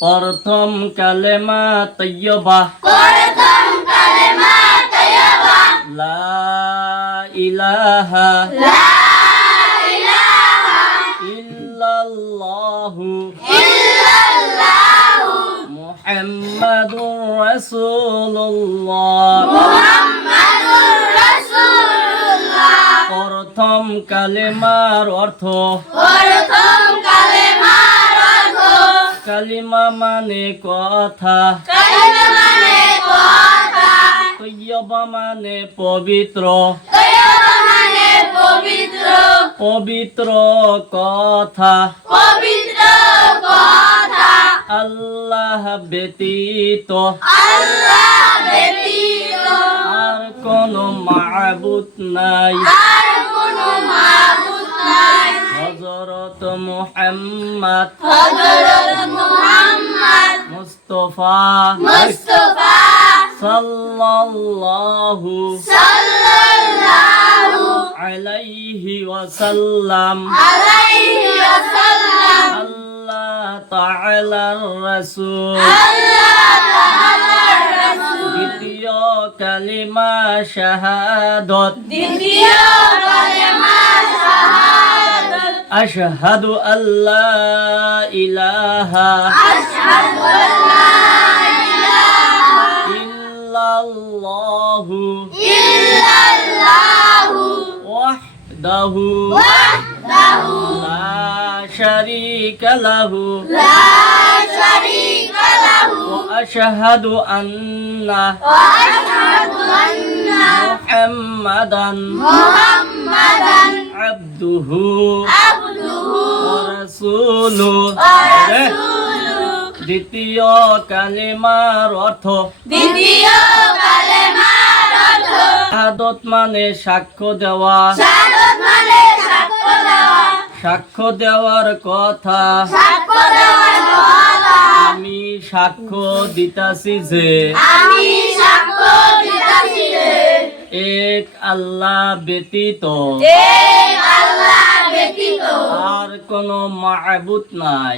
প্রথম কালেমা তৈয়বা লা ইলাহা ইল্লাল্লাহু মুহাম্মাদুর রাসূলুল্লাহ প্রথম কালেমার অর্থ কালিমা মানে কথা তৈয়বা মানে পবিত্র পবিত্র কথা আল্লাহ ব্যতীত আর কোন মাবুদ নাই হযরত মুহাম্মদ মুস্তাফা সাল্লাল্লাহু আলাইহি ওয়াসাল্লাম আল্লাহ তাআলার রাসূল দ্বিতীয় কালিমা শাহাদাত আশহাদু আল্লা ইলাহা ইল্লাল্লাহু ওয়াহদাহু লা শারীকা লাহু ওয়া আশহাদু আন্না মুহাম্মাদান আবদুহু ওয়া রাসূলুহু দ্বিতীয় কালেমার অর্থ শাহাদাত মানে সাক্ষ্য দেওয়া সাক্ষ্য দেওয়ার কথা আমি সাক্ষ্য দিতাছি যে এক আল্লাহ ব্যতীত আর কোন মাবুদ নাই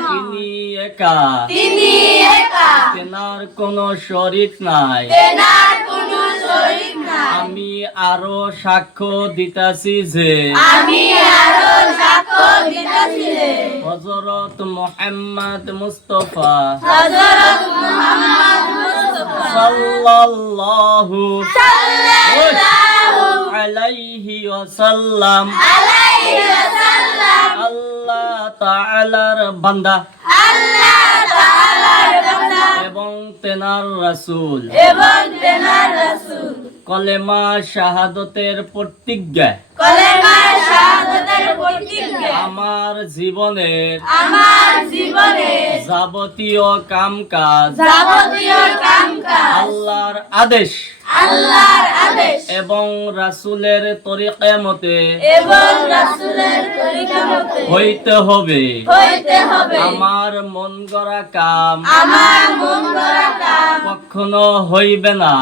তিনি একা তেনার কোন শরীক নাই আমি আরো সাক্ষ্য দিতাছি যে হযরত মুহাম্মদ মুস্তাফা সাল্লাল্লাহু আলাইহি ওয়াসাল্লাম আল্লাহ তাআলার বান্দা এবং তেনার রাসূল কলেমা শাহাদাতের প্রতিজ্ঞা আমার জীবনের যাবতীয় কামকাজ আল্লাহর আদেশ এবং রাসূলের তরিকা মতে হইতে হবে আমার মন গড়া কাম কখনো হইবে না